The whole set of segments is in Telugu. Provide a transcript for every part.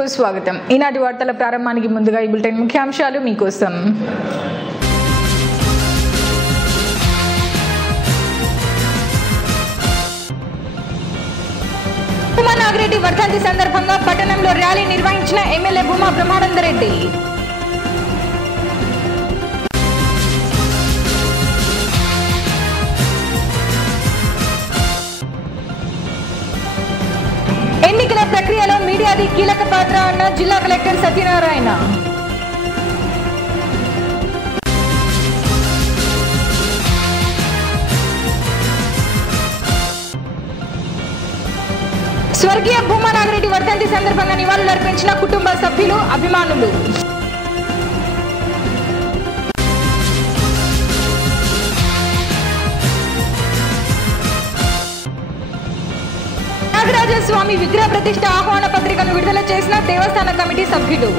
కు స్వాగతం. ఈనాటి వార్తల ప్రారంభానికి ముందుగా ఈ బులెటిన్ ముఖ్యాంశాలు మీకోసం. భూమా నాగిరెడ్డి వర్ధంతి సందర్భంగా పట్టణంలో ర్యాలీ నిర్వహించిన ఎమ్మెల్యే భూమా బ్రహ్మానందరెడ్డి. ఎన్నికల ప్రక్రియలో మీడియాది కీలక పాత్ర అన్న జిల్లా కలెక్టర్ సత్యనారాయణ. స్వర్గీయ భూమా నాగిరెడ్డి వర్ధంతి సందర్భంగా నివాళులర్పించిన కుటుంబ సభ్యులు, అభిమానులు. నాగరాజస్వామి విగ్రహ ప్రతిష్ఠ ఆహ్వాన పత్రికను విడుదల చేసిన దేవస్థాన కమిటీ సభ్యులు.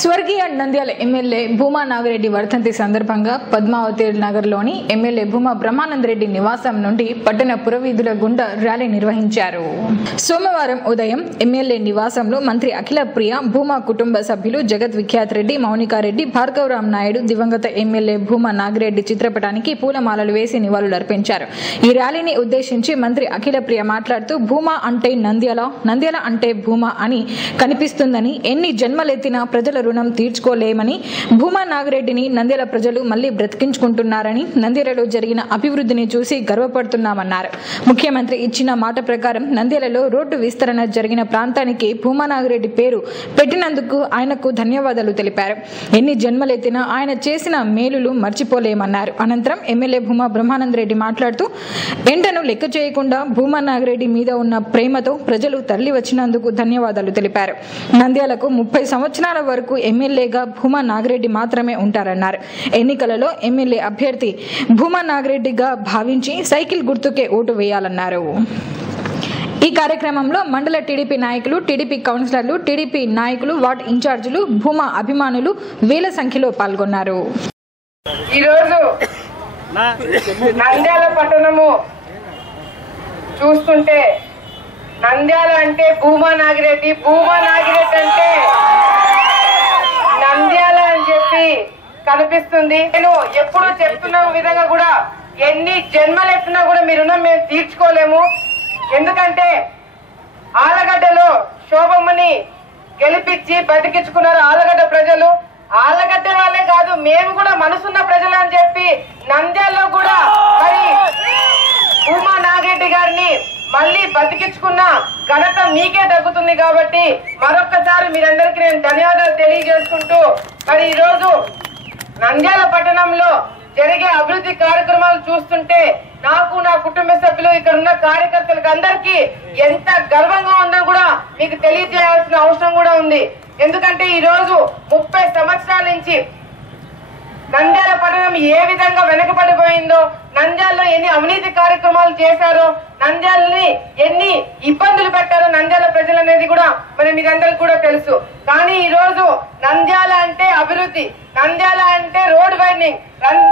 స్వర్గీయ నంద్యాల ఎమ్మెల్యే భూమా నాగిరెడ్డి వర్ధంతి సందర్భంగా పద్మావతి నగర్లోని ఎమ్మెల్యే భూమా బ్రహ్మానందరెడ్డి నివాసం నుండి పట్టణ పురవీధుల గుండా ర్యాలీ నిర్వహించారు. సోమవారం ఉదయం ఎమ్మెల్యే నివాసంలో మంత్రి అఖిల ప్రియ, భూమా కుటుంబ సభ్యులు జగత్ విఖ్యాత్ రెడ్డి, మౌనికారెడ్డి, భార్గవరామ్ నాయుడు దివంగత ఎమ్మెల్యే భూమా నాగిరెడ్డి చిత్రపటానికి పూలమాలలు వేసి నివాళులర్పించారు. ఈ ర్యాలీని ఉద్దేశించి మంత్రి అఖిల ప్రియ మాట్లాడుతూ భూమా అంటే నంద్యాల, నంద్యాల అంటే భూమా అని కనిపిస్తుందని, ఎన్ని జన్మలెత్తినా ప్రజల రుణం తీర్చుకోలేమని, భూమా నాగిరెడ్డిని నంద్యాల ప్రజలు మళ్లీ బ్రతికించుకుంటున్నారని, నంద్యాలలో జరిగిన అభివృద్ధిని చూసి గర్వపడుతున్నామన్నారు. ముఖ్యమంత్రి ఇచ్చిన మాట ప్రకారం నంద్యాలలో రోడ్డు విస్తరణ జరిగిన ప్రాంతానికి భూమా నాగిరెడ్డి పేరు పెట్టినందుకు ఆయనకు ధన్యవాదాలు తెలిపారు. ఎన్ని జన్మలెత్తినా ఆయన చేసిన మేలులు మర్చిపోలేమన్నారు. అనంతరం ఎమ్మెల్యే భూమా బ్రహ్మానందరెడ్డి మాట్లాడుతూ ఎండను లెక్క చేయకుండా భూమా నాగిరెడ్డి మీద ఉన్న ప్రేమతో ప్రజలు తరలి వచ్చినందుకు ధన్యవాదాలు తెలిపారు. నంద్యాలకు 30 సంవత్సరాల వరకు ఎమ్మెల్యేగా భూమా నాగిరెడ్డి మాత్రమే ఉంటారన్నారు. ఎన్నికలలో ఎమ్మెల్యే అభ్యర్థి భూమా నాగిరెడ్డిగా భావించి సైకిల్ గుర్తుకే ఓటు వేయాలన్నారు. ఈ కార్యక్రమంలో మండల టీడీపీ నాయకులు, టీడీపీ కౌన్సిలర్లు, టీడీపీ నాయకులు, వార్డు ఇన్ఛార్జీలు, భూమా అభిమానులు వేల సంఖ్యలో పాల్గొన్నారు. ఈరోజు నంద్యాల పట్టణము చూస్తుంటే నంద్యాల అంటే భూమా నాగిరెడ్డి, భూమా నాగిరెడ్డి అంటే నంద్యాల అని చెప్పి కనిపిస్తుంది. నేను ఎప్పుడు చెప్తున్న విధంగా కూడా ఎన్ని జన్మలెత్తినా కూడా మీ రుణం మేము తీర్చుకోలేము. ఎందుకంటే ఆలగడ్డలో శోభమ్మని గెలిపించి బతికించుకున్నారు ఆలగడ్డ ప్రజలు. ఆలగడ్డ వాళ్ళే కాదు, మేము కూడా మనసున్న ప్రజలు అని చెప్పి నంద్యాలలో కూడా మరి భూమా నాగిరెడ్డి గారిని మళ్ళీ బతికించుకున్న ఘనత మీకే దక్కుతుంది. కాబట్టి మరొక్కసారి మీరందరికీ నేను ధన్యవాదాలు తెలియజేసుకుంటూ మరి ఈరోజు నంద్యాల పట్టణంలో జరిగే అభివృద్ధి కార్యక్రమాలు చూస్తుంటే నాకు, నా కుటుంబ సభ్యులు, ఇక్కడ ఉన్న కార్యకర్తలకు అందరికీ ఎంత గర్వంగా ఉందో కూడా మీకు తెలియజేయాల్సిన అవసరం కూడా ఉంది. ఎందుకంటే ఈ రోజు 30 సంవత్సరాల నుంచి నంద్యాల పట్టణం ఏ విధంగా వెనకబడిపోయిందో, నంద్యాలలో ఎన్ని అవినీతి కార్యక్రమాలు చేశారో, నంద్యాలని ఎన్ని ఇబ్బందులు పెట్టారో నంద్యాల ప్రజలు అనేది కూడా మరి మీరందరికీ కూడా తెలుసు. కానీ ఈ రోజు నంద్యాల అంటే అభివృద్ధి, నంద్యాల అంటే రోడ్ వైడనింగ్,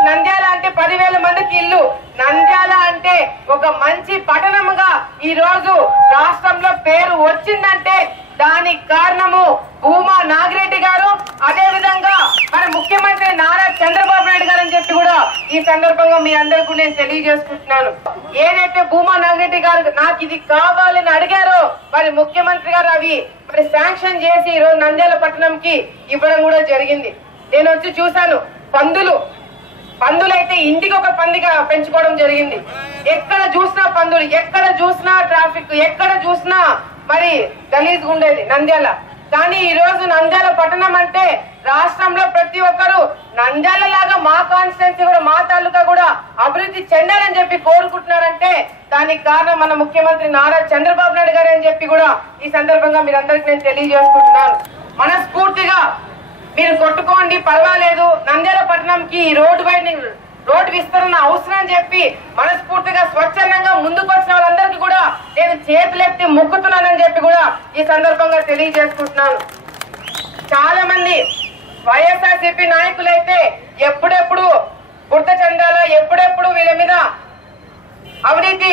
నంద్యాల అంటే 10,000 మందికి ఇల్లు, నంద్యాల అంటే ఒక మంచి పట్టణముగా ఈ రోజు రాష్ట్రంలో పేరు వచ్చిందంటే దానికి కారణము భూమా నాగిరెడ్డి గారు, అదే విధంగా మన ముఖ్యమంత్రి నారా చంద్రబాబు నాయుడు గారు అని చెప్పి కూడా ఈ సందర్భంగా మీ అందరికీ నేను తెలియజేసుకుంటున్నాను. ఏదైతే భూమా నాగిరెడ్డి గారు నాకు ఇది కావాలని అడిగారో మరి ముఖ్యమంత్రి గారు అవి మరి శాంక్షన్ చేసి ఈ రోజు నంద్యాల పట్టణంకి ఇవ్వడం కూడా జరిగింది. నేను వచ్చి చూశాను, పందులైతే ఇంటికి ఒక పందిగా పెంచుకోవడం జరిగింది. ఎక్కడ చూసినా పందులు, ఎక్కడ చూసినా ట్రాఫిక్, ఎక్కడ చూసినా మరి గలీజ్ ఉండేది నంద్యాల. కానీ ఈ రోజు నంద్యాల పట్టణం అంటే రాష్ట్రంలో ప్రతి ఒక్కరు నంద్యాల లాగా మా కాన్స్టిట్యున్సీ కూడా, మా తాలూకా కూడా అభివృద్ధి చెందాలని చెప్పి కోరుకుంటున్నారంటే దానికి కారణం మన ముఖ్యమంత్రి నారా చంద్రబాబు నాయుడు గారు అని చెప్పి కూడా ఈ సందర్భంగా మీరందరికీ నేను తెలియజేసుకుంటున్నాను. మనస్ఫూర్తిగా మీరు కొట్టుకోండి, పర్వాలేదు, నంద్యాల పట్టణంకి రోడ్డు వైడనింగ్, రోడ్డు విస్తరణ అవసరం అని చెప్పి మనస్ఫూర్తిగా స్వచ్ఛందంగా ముందుకు వచ్చిన వాళ్ళందరికీ కూడా నేను చేతులెత్తి మొక్కుతున్నానని చెప్పి కూడా ఈ సందర్భంగా తెలియజేసుకుంటున్నాను. చాలా మంది వైఎస్ఆర్సీపీ నాయకులైతే ఎప్పుడెప్పుడు బురద చందాల, ఎప్పుడెప్పుడు వీళ్ళ మీద అవినీతి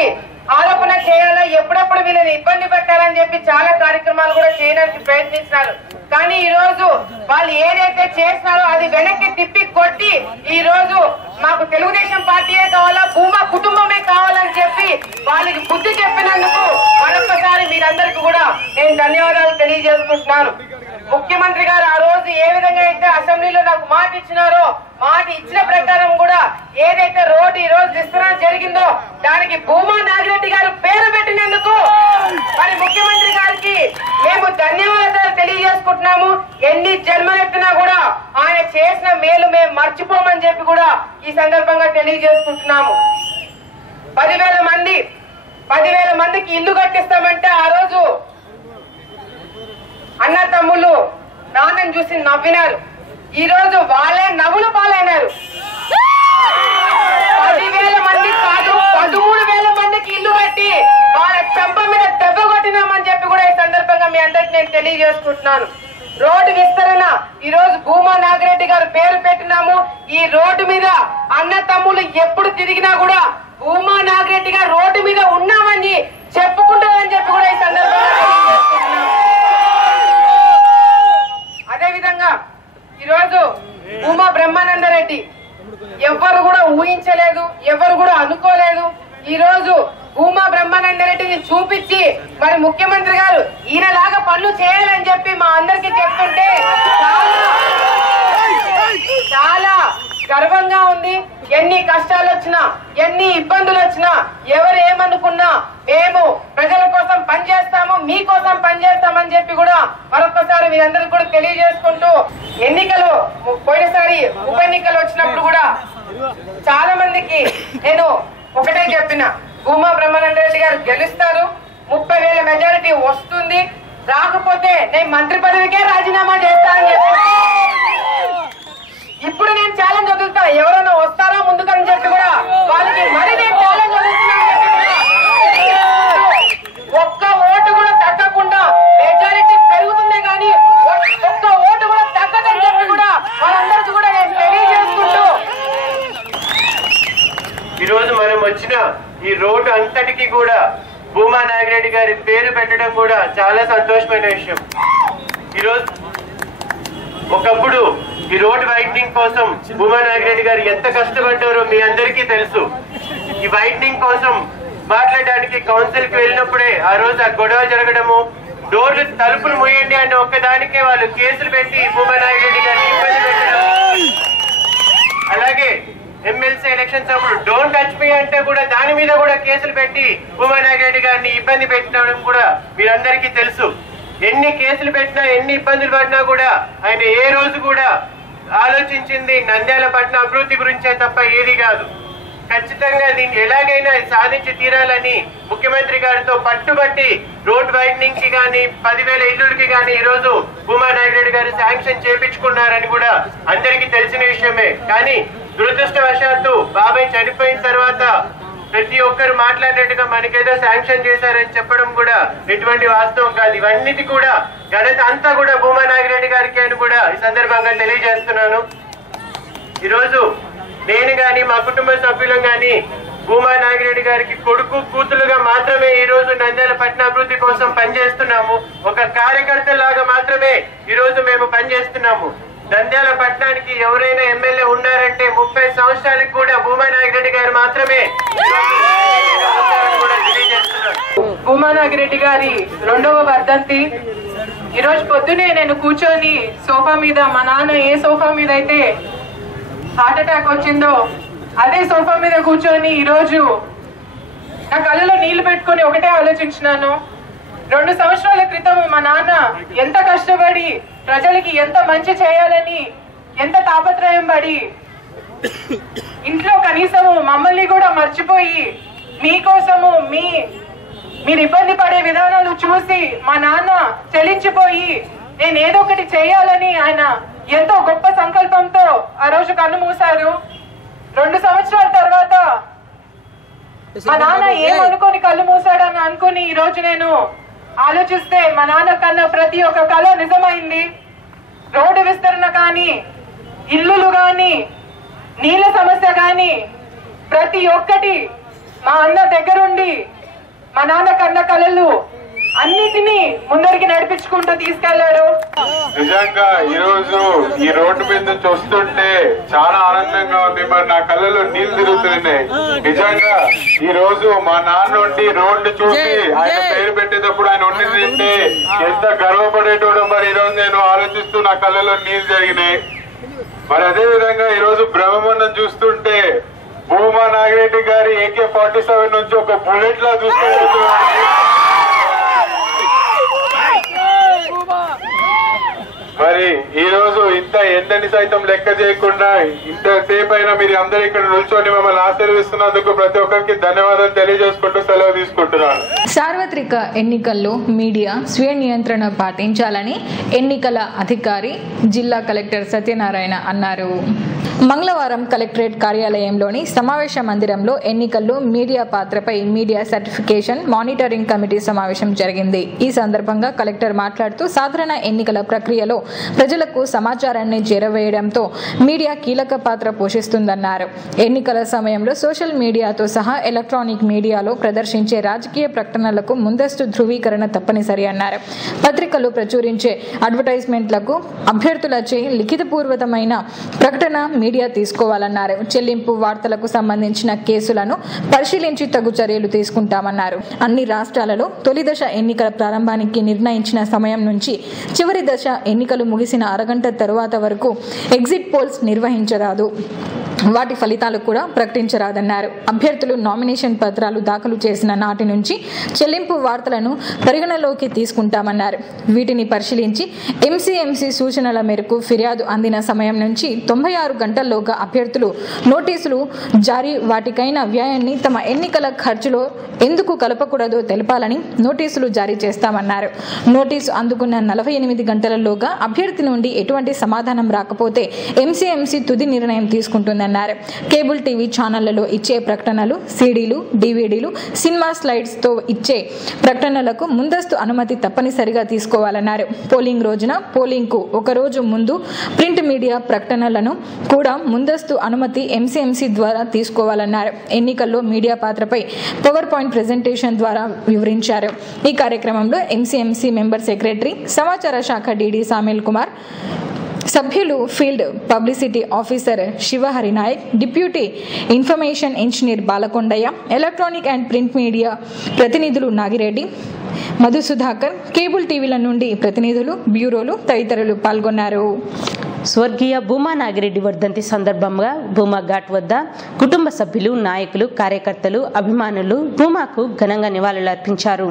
ఆరోపణ చేయాలా, ఎప్పుడప్పుడు వీళ్ళని ఇబ్బంది పెట్టాలని చెప్పి చాలా కార్యక్రమాలు కూడా చేయడానికి ప్రయత్నించినారు. కానీ ఈ రోజు వాళ్ళు ఏదైతే చేసినారో అది వెనక్కి తిప్పి కొట్టి ఈ రోజు మాకు తెలుగుదేశం పార్టీయే కావాలా, భూమా కుటుంబమే కావాలని చెప్పి వాళ్ళకి బుద్ధి చెప్పినందుకు మరొకసారి మీరందరికీ కూడా నేను ధన్యవాదాలు తెలియజేసుకుంటున్నాను. ముఖ్యమంత్రి గారు ఆ రోజు ఏ విధంగా అయితే అసెంబ్లీలో నాకు మాట ఇచ్చినారో, మాట ఇచ్చిన ప్రకారం కూడా ఏదైతే రోడ్డు ఈ రోజు విస్తరణ జరిగిందో దానికి భూమా నాగిరెడ్డి గారు పేరు పెట్టినందుకు మరి ముఖ్యమంత్రి గారికి మేము ధన్యవాదాలు తెలియజేసుకుంటున్నాము. ఎన్ని జన్మలెత్తినా కూడా ఆయన చేసిన మేలు మేము మర్చిపోమని చెప్పి కూడా ఈ సందర్భంగా తెలియజేసుకుంటున్నాము. 10,000 మందికి ఇల్లు కట్టిస్తామంటే ఆ రోజు అన్న తమ్ముళ్ళు నాన్నని చూసి నవ్వినారు. ఈ రోజు వాళ్ళే నవ్వుల పాలైనారు. 10,000 మంది కాదు 13,000 మందికి ఇల్లు కట్టి వాళ్ళ చెంప మీద దెబ్బ కొట్టినామని చెప్పి కూడా ఈ సందర్భంగా మీ అందరికి నేను తెలియజేసుకుంటున్నాను. రోడ్డు విస్తరణ ఈ రోజు భూమా నాగిరెడ్డి గారు పేరు పెట్టినాము. ఈ రోడ్డు మీద అన్న తమ్ముళ్ళు ఎప్పుడు తిరిగినా కూడా భూమా నాగిరెడ్డి గారు రోడ్డు మీద ఉన్నామని చెప్పుకుంటారని చెప్పి కూడా ఈ సందర్భంగా తెలియజేసుకుంటున్నాము. అదేవిధంగా ఈరోజు భూమా బ్రహ్మానందరెడ్డి ఎవరు కూడా ఊహించలేదు, ఎవరు కూడా అనుకోలేదు. ఈ రోజు భూమా బ్రహ్మానందరెడ్డిని చూపించి మరి ముఖ్యమంత్రి గారు ఈయనలాగా పనులు చేయాలని చెప్పి మా అందరికీ చెప్తుంటే చాలా గర్వంగా ఉంది. ఎన్ని కష్టాలు వచ్చినా, ఎన్ని ఇబ్బందులు వచ్చినా, ఎవరు ఏమనుకున్నా మేము ప్రజల కోసం పనిచేస్తాము, మీకోసం పనిచేస్తామని చెప్పి కూడా మరొకసారి మీరందరికీ కూడా తెలియజేసుకుంటూ, ఎన్నికలు పోయినసారి ఉప ఎన్నికలు వచ్చినప్పుడు కూడా చాలా మందికి నేను ఒకటే చెప్పిన, భూమా బ్రహ్మానందరెడ్డి గారు గెలుస్తారు, 30,000 మెజారిటీ వస్తుంది, రాకపోతే నేను మంత్రి పదవికే రాజీనామా చేస్తానని చెప్పి. ఇప్పుడు నేను ఛాలెంజ్ వదులుతా, ఎవరైనా వస్తారా ముందుకని చెప్పి కూడా వాళ్ళకి మరి నేను ఛాలెంజ్ వదులుతున్నాను. ఒక్క ఓటు కూడా తగ్గకుండా మెజారిటీ పెరుగుతుందే కానీ ఒక్క ఓటు కూడా తగ్గదని చెప్పి కూడా వాళ్ళందరికీ కూడా నేను తెలియజేసుకుంటూ, ఈరోజు మనం వచ్చిన ఈ రోడ్డు అంతటికి కూడా భూమా నాగిరెడ్డి గారి పేరు పెట్టడం కూడా చాలా సంతోషమైన విషయం. ఈరోజు ఒకప్పుడు ఈ రోడ్ వైడనింగ్ కోసం భూమా నాగిరెడ్డి గారు ఎంత కష్టపడ్డారో మీ అందరికీ తెలుసు. ఈ వైడనింగ్ కోసం మాట్లాడడానికి కౌన్సిల్ కి వెళ్ళినప్పుడే ఆ రోజు ఆ గొడవ జరగడము, డోర్లు తలుపులు మూయండి అని ఒక్కదానికే వాళ్ళు కేసులు పెట్టి భూమా నాగిరెడ్డి గారిని ఇబ్బంది పెట్టడం. అలాగే ఎమ్మెల్సీ ఎలక్షన్స్ అప్పుడు డోంట్ టచ్ మీ అంటే కూడా దాని మీద కూడా కేసులు పెట్టి భూమా నాగిరెడ్డి గారిని ఇబ్బంది పెట్టడం కూడా మీరందరికీ తెలుసు. ఎన్ని కేసులు పెట్టినా, ఎన్ని ఇబ్బందులు పడినా కూడా ఆయన ఏ రోజు కూడా ఆలోచించింది నంద్యాల పట్టణ అభివృద్ధి గురించే తప్ప ఏది కాదు. ఖచ్చితంగా దీన్ని ఎలాగైనా సాధించి తీరాలని ముఖ్యమంత్రి గారితో పట్టుబట్టి రోడ్ వైడనింగ్ కి గానీ 10,000 ఇల్లులకి గానీ ఈ రోజు భూమా నాగిరెడ్డి గారు శాంక్షన్ చేపించుకున్నారని కూడా అందరికీ తెలిసిన విషయమే. కానీ దురదృష్టవశాత్తు బాబాయ్ చనిపోయిన తర్వాత ప్రతి ఒక్కరు మాట్లాడినట్టుగా మనకేదో శాంక్షన్ చేశారని చెప్పడం కూడా ఎటువంటి వాస్తవం కాదు. ఇవన్నిటి కూడా ఘనత అంతా కూడా భూమా నాగిరెడ్డి గారికి అని కూడా ఈ సందర్భంగా తెలియజేస్తున్నాను. ఈరోజు నేను గాని మా కుటుంబ సభ్యులం గాని భూమా నాగిరెడ్డి గారికి కొడుకు కూతులుగా మాత్రమే ఈ రోజు నంద్యాల పట్టణ అభివృద్ధి కోసం పనిచేస్తున్నాము. ఒక కార్యకర్తలాగా మాత్రమే ఈ రోజు మేము పనిచేస్తున్నాము. నంద్యాల పట్టణానికి ఎవరైనా ఎమ్మెల్యే ఉన్నారంటే 30 సంవత్సరాలకు కూడా భూమా నాగిరెడ్డి గారు మాత్రమే కూడా తెలియజేస్తున్నారు. భూమా నాగిరెడ్డి గారి 2వ వర్ధంతి ఈ రోజు పొద్దునే నేను కూర్చొని సోఫా మీద, మా నాన్న ఏ సోఫా మీద అయితే హార్ట్ అటాక్ వచ్చిందో అదే సోఫా మీద కూర్చొని ఈ రోజు నా కళ్ళలో నీళ్లు పెట్టుకొని ఒకటే ఆలోచించినాను. 2 సంవత్సరాల క్రితం మా నాన్న ఎంత కష్టపడి ప్రజలకి ఎంత మంచి చేయాలని ఎంత తాపత్రయం పడి ఇంట్లో కనీసము మమ్మల్ని కూడా మర్చిపోయి మీకోసము మీరు ఇబ్బంది పడే విధానాలు చూసి మా నాన్న చలించిపోయి నేను ఏదో ఒకటి చేయాలని ఆయన ఎంతో గొప్ప సంకల్పంతో ఆ రోజు కన్ను మూశారు. 2 సంవత్సరాల తర్వాత మా నాన్న ఏమనుకొని కళ్ళు మూసాడని అనుకుని ఈ రోజు నేను ఆలోచిస్తే మా నాన్న కన్నా ప్రతి ఒక్క కళ నిజమైంది. రోడ్డు విస్తరణ కానీ, ఇల్లులు కానీ, నీళ్ళ సమస్య కానీ ప్రతి ఒక్కటి మా అన్న దగ్గరుండి మా నాన్న కన్న కళలు అన్నిటినీ ముందరికి నడిపించుకుంటూ తీసుకెళ్లాడు. నిజంగా ఈ రోజు ఈ రోడ్డు మీద నుంచి వస్తుంటే చాలా ఆనందంగా ఉంది. మరి నా కళ్ళలో నీళ్లు తిరుగుతున్నాయి. నిజంగా ఈ రోజు మా నాన్న నుండి రోడ్డు చూసి ఆయన పేరు పెట్టేటప్పుడు ఆయన ఉండిందంటే ఎంత గర్వపడేటోడో మరి ఈ రోజు నేను ఆలోచిస్తూ నా కళ్ళలో నీళ్లు జరిగినాయి. మరి అదే విధంగా ఈ రోజు బ్రహ్మమన్నం చూస్తుంటే భూమా నాగిరెడ్డి గారి AK-47 నుంచి ఒక బుల్లెట్ లా చూసుకుంటున్నాడు. మరి ఈ రోజు ఇంత ఎండని సైతం లెక్క చేయకుండా ఇంతసేపు అయినా మీరు అందరూ ఇక్కడ నిల్చొని మమ్మల్ని ఆశీర్వదిస్తున్నందుకు ప్రతి ఒక్కరికి ధన్యవాదాలు తెలియజేసుకుంటూ సెలవు తీసుకుంటున్నాను. సార్వత్రిక ఎన్నికల్లో మీడియా స్వీయ నియంత్రణ పాటించాలని ఎన్నికల అధికారి జిల్లా కలెక్టర్ సత్యనారాయణ అన్నారు. మంగళవారం కలెక్టరేట్ కార్యాలయంలోని సమావేశ మందిరంలో ఎన్నికల్లో మీడియా పాత్రపై మీడియా సర్టిఫికేషన్ మానిటరింగ్ కమిటీ సమావేశం జరిగింది. ఈ సందర్భంగా కలెక్టర్ మాట్లాడుతూ సాధారణ ఎన్నికల ప్రక్రియలో ప్రజలకు సమాచారాన్ని చేరవేయడంతో మీడియా కీలక పాత్ర పోషిస్తుందన్నారు. ఎన్నికల సమయంలో సోషల్ మీడియాతో సహా ఎలక్ట్రానిక్ మీడియాలో ప్రదర్శించే రాజకీయ ప్రకటనలకు ముందస్తు ధృవీకరణ తప్పనిసరి అన్నారు. పత్రికలు ప్రచురించే అడ్వర్టైజ్మెంట్లకు అభ్యర్థులచే లిఖితపూర్వకమైన ప్రకటన మీడియా తీసుకోవాలన్నారు. చెల్లింపు వార్తలకు సంబంధించిన కేసులను పరిశీలించి తగు చర్యలు తీసుకుంటామన్నారు. అన్ని రాష్ట్రాలలో తొలి దశ ఎన్నికల ప్రారంభానికి నిర్ణయించిన సమయం నుంచి చివరి దశ ఎన్నికలు ముగిసిన అరగంట తరువాత వరకు ఎగ్జిట్ పోల్స్ నిర్వహించరాదు. వాటి ఫలితాలు కూడా ప్రకటించరాదన్నారు. అభ్యర్థులు నామినేషన్ పత్రాలు దాఖలు చేసిన నాటి నుంచి చెల్లింపు వార్తలను పరిగణలోకి తీసుకుంటామన్నారు. వీటిని పరిశీలించి ఎంసీఎంసీ సూచనల మేరకు ఫిర్యాదు అందిన సమయం నుంచి 96 గంటల్లోగా అభ్యర్థులు నోటీసులు జారీ వాటికైన వ్యయాన్ని తమ ఎన్నికల ఖర్చులో ఎందుకు కలపకూడదో తెలపాలని నోటీసులు జారీ చేస్తామన్నారు. నోటీసు అందుకున్న 48 గంటలలోగా అభ్యర్థి నుండి ఎటువంటి సమాధానం రాకపోతే ఎంసీఎంసీ తుది నిర్ణయం తీసుకుంటుందన్నారు. కేబుల్ టీవీ ఛానళ్లలో ఇచ్చే ప్రకటనలు, సీడీలు, డివిడీలు, సినిమా స్లైడ్స్ తో ఇచ్చే ప్రకటనలకు ముందస్తు అనుమతి తప్పనిసరిగా తీసుకోవాలన్నారు. పోలింగ్ రోజున పోలింగ్ కు ఒక రోజు ముందు ప్రింట్ మీడియా ప్రకటనలను కూడా ముందస్తు అనుమతి ఎంసీఎంసీ ద్వారా తీసుకోవాలన్నారు. ఎన్నికల్లో మీడియా పాత్రపై పవర్ పాయింట్ ప్రెజెంటేషన్ ద్వారా వివరించారు. ఈ కార్యక్రమంలో ఎంసీఎంసీ మెంబర్ సెక్రటరీ, సమాచార శాఖ డీడీ సామిల్ కుమార్, సభ్యులు field publicity officer Shivahari Nayak, deputy information engineer Balakondaiah, electronic and print media ప్రతినిధులు నాగిరెడ్డి, మధుసుధాకర్, కేబుల్ టీవీల నుండి ప్రతినిధులు, బ్యూరోలు తదితరులు పాల్గొన్నారు. స్వర్గీయ భూమా నాగిరెడ్డి వర్ధంతి సందర్భంగా భూమా ఘాట్ వద్ద కుటుంబ సభ్యులు, నాయకులు, కార్యకర్తలు, అభిమానులు భూమాకు ఘనంగా నివాళులర్పించారు.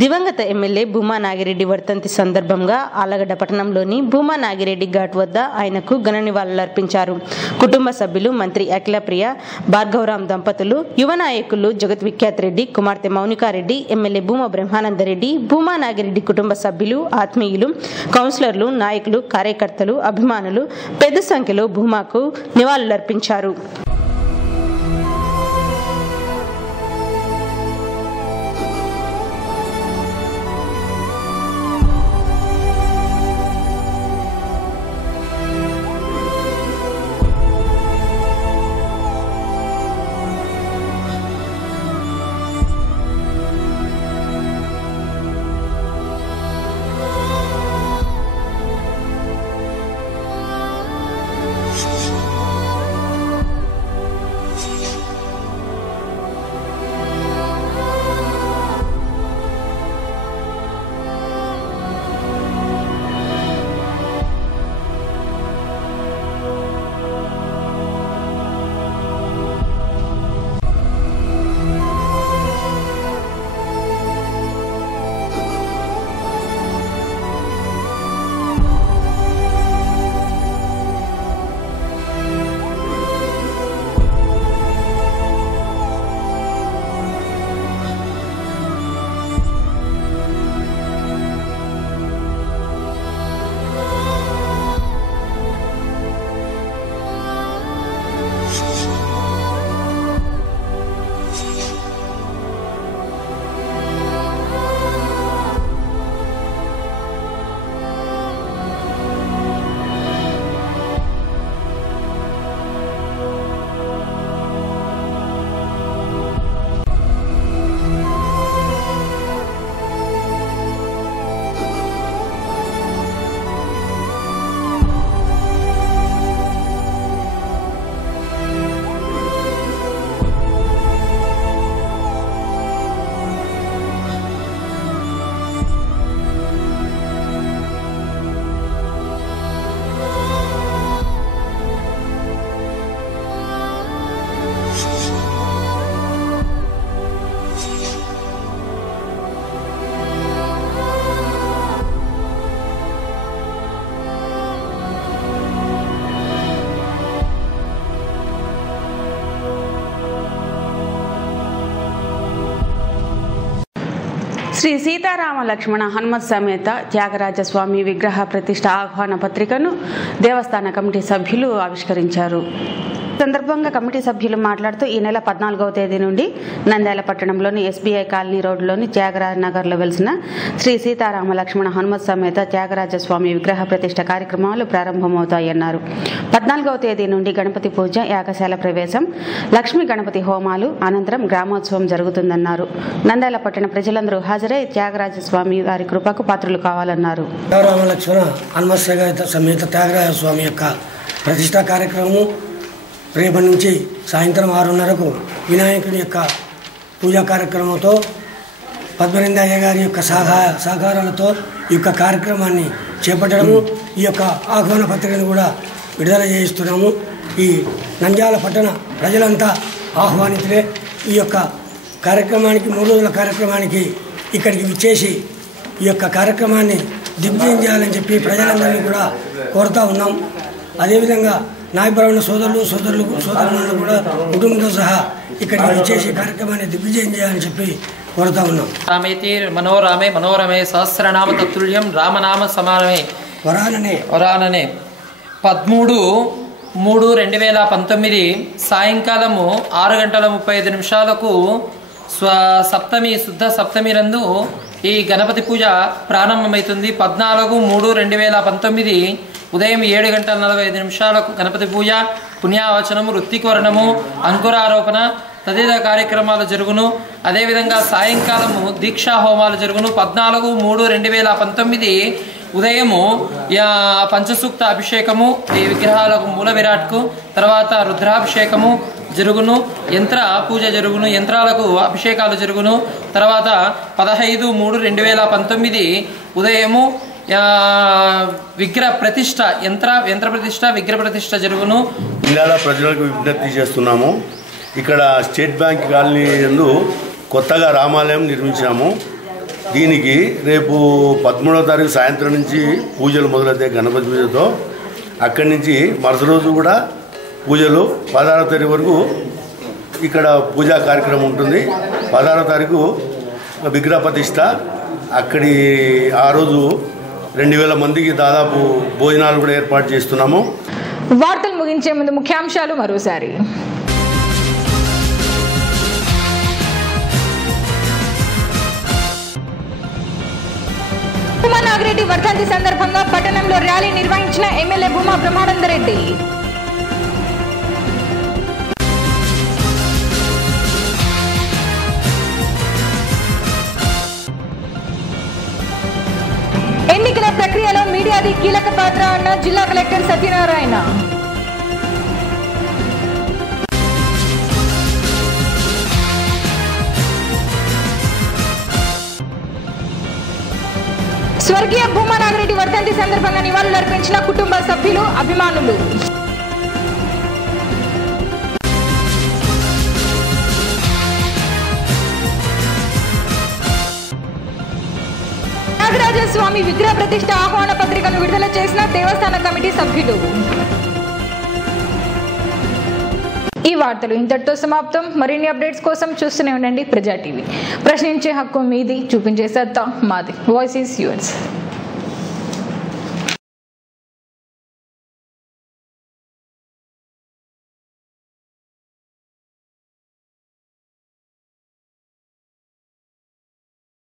దివంగత ఎమ్మెల్యే భూమా నాగిరెడ్డి వర్ధంతి సందర్భంగా ఆలగడ్డ పట్టణంలోని భూమా నాగిరెడ్డి ఘాట్ వద్ద ఆయనకు ఘన నివాళులర్పించారు. కుటుంబ సభ్యులు మంత్రి అఖిలప్రియ, భార్గవరాం దంపతులు, యువ నాయకులు జగత్ విఖ్యాత్ రెడ్డి, కుమార్తె మౌనికారెడ్డి, ఎమ్మెల్యే భూమా బ్రహ్మానందరెడ్డి, భూమా నాగిరెడ్డి కుటుంబ సభ్యులు, ఆత్మీయులు, కౌన్సిలర్లు, నాయకులు, కార్యకర్తలు, అభిమానులు పెద్ద సంఖ్యలో భూమాకు నివాళులర్పించారు. శ్రీ సీతారామ లక్ష్మణ హనుమత్ సమేత త్యాగరాజస్వామి విగ్రహ ప్రతిష్ఠ ఆహ్వాన పత్రికను దేవస్థాన కమిటీ సభ్యులు ఆవిష్కరించారు. సందర్భంగా కమిటీ సభ్యులు మాట్లాడుతూ ఈ నెల 14వ తేదీ నుండి నంద్యాల పట్టణంలోని ఎస్బీఐ కాలనీ రోడ్లోని త్యాగరాజ నగర్లో వెలిసిన శ్రీ సీతారామ లక్ష్మణ హనుమత్ సమేత త్యాగరాజస్వామి విగ్రహ ప్రతిష్ఠ కార్యక్రమాలు ప్రారంభమవుతాయన్నారు. 14వ తేదీ నుండి గణపతి పూజ, యాగశాల ప్రవేశం, లక్ష్మీ గణపతి హోమాలు అనంతరం గ్రామోత్సవం జరుగుతుందన్నారు. నంద్యాల పట్టణ ప్రజలందరూ హాజరై త్యాగరాజస్వామి వారి కృపకు పాత్రలు కావాలన్నారు. సీతారామ లక్ష్మణ హనుమత్ సమేత త్యాగరాజస్వామి యొక్క ప్రతిష్ఠా కార్యక్రమం రేపటి నుంచి సాయంత్రం 6:30కు వినాయకుని యొక్క పూజా కార్యక్రమంతో పద్మనిందయ్య గారి యొక్క సహకారాలతో ఈ యొక్క కార్యక్రమాన్ని చేపట్టడము, ఈ యొక్క ఆహ్వాన పత్రికను కూడా విడుదల చేయిస్తున్నాము. ఈ నంద్యాల పట్టణ ప్రజలంతా ఆహ్వానితులే. ఈ యొక్క కార్యక్రమానికి 3 రోజుల కార్యక్రమానికి ఇక్కడికి విచ్చేసి ఈ యొక్క కార్యక్రమాన్ని దిగ్విజయం చేయాలని చెప్పి ప్రజలందరినీ కూడా కోరుతూ ఉన్నాం. అదేవిధంగా నాయబ్రాహ్మణ సోదరులను కూడా కుటుంబంతో సహా ఇక్కడికి వచ్చేసి కార్యక్రమాన్ని దిగ్విజయం చేయాలని చెప్పి కోరుతా ఉన్నాం. రామేతి మనోరామే మనోరమే సహస్రనామ తత్తుల్యం రామనామ సమానమే వరాననే 13/3/2019 సాయంకాలము 6:35 సప్తమి శుద్ధ సప్తమి రందు ఈ గణపతి పూజ ప్రారంభమవుతుంది. 14/3/2019 ఉదయం 7:45 గణపతి పూజ, పుణ్యావచనము, ఋత్వికవర్ణము, అంకురారోపణ తదితర కార్యక్రమాలు జరుగును. అదేవిధంగా సాయంకాలము దీక్షా హోమాలు జరుగును. 14/3/2019 ఉదయము పంచసూక్త అభిషేకము ఈ విగ్రహాలకు మూల విరాట్కు, తర్వాత రుద్రాభిషేకము జరుగును, యంత్ర పూజ జరుగును, యంత్రాలకు అభిషేకాలు జరుగును. తర్వాత 15/3/2019 ఉదయము విగ్రహ ప్రతిష్ట యంత్ర ప్రతిష్ట విగ్రహ ప్రతిష్ట జరుగును. జిల్లాల ప్రజలకు విజ్ఞప్తి చేస్తున్నాము. ఇక్కడ స్టేట్ బ్యాంక్ కాలనీ యందు కొత్తగా రామాలయం నిర్మించాము. దీనికి రేపు 13వ తారీఖు సాయంత్రం నుంచి పూజలు మొదలవుతాయి గణపతి పూజతో. అక్కడి నుంచి మరుసటి రోజు కూడా పూజలు 16వ తారీఖు వరకు ఇక్కడ పూజా కార్యక్రమం ఉంటుంది. 16వ తారీఖు విగ్రహ ప్రతిష్ట. అక్కడి ఆ రోజు 2000 మందికి దాదాపు భోజనాలు కూడా ఏర్పాటు చేస్తున్నాము. వార్తలు ముగించే ముందు ముఖ్యాంశాలు మరోసారి. భూమా నాగిరెడ్డి వర్ధంతి సందర్భంగా పట్టణంలో ర్యాలీ నిర్వహించిన ఎమ్మెల్యే భూమా బ్రహ్మానందరెడ్డి. ఎన్నికల ప్రక్రియలో మీడియాది కీలక పాత్ర అన్న జిల్లా కలెక్టర్ సత్యనారాయణ. స్వర్గీయ భూమా నాగిరెడ్డి వర్ధంతి సందర్భంగా నివాళులర్పించిన కుటుంబ సభ్యులు, అభిమానులు. త్యాగరాజస్వామి విగ్రహ ప్రతిష్ఠ ఆహ్వాన పత్రికను విడుదల చేసిన దేవస్థాన కమిటీ సభ్యులు. ఈ వార్తలు ఇంతటితో సమాప్తం. మరిన్ని అప్డేట్స్ కోసం చూస్తూనే ఉండండి ప్రజా టీవీ. ప్రశ్నించే హక్కు మీది, చూపించే సత్తా మాది. Voice is yours.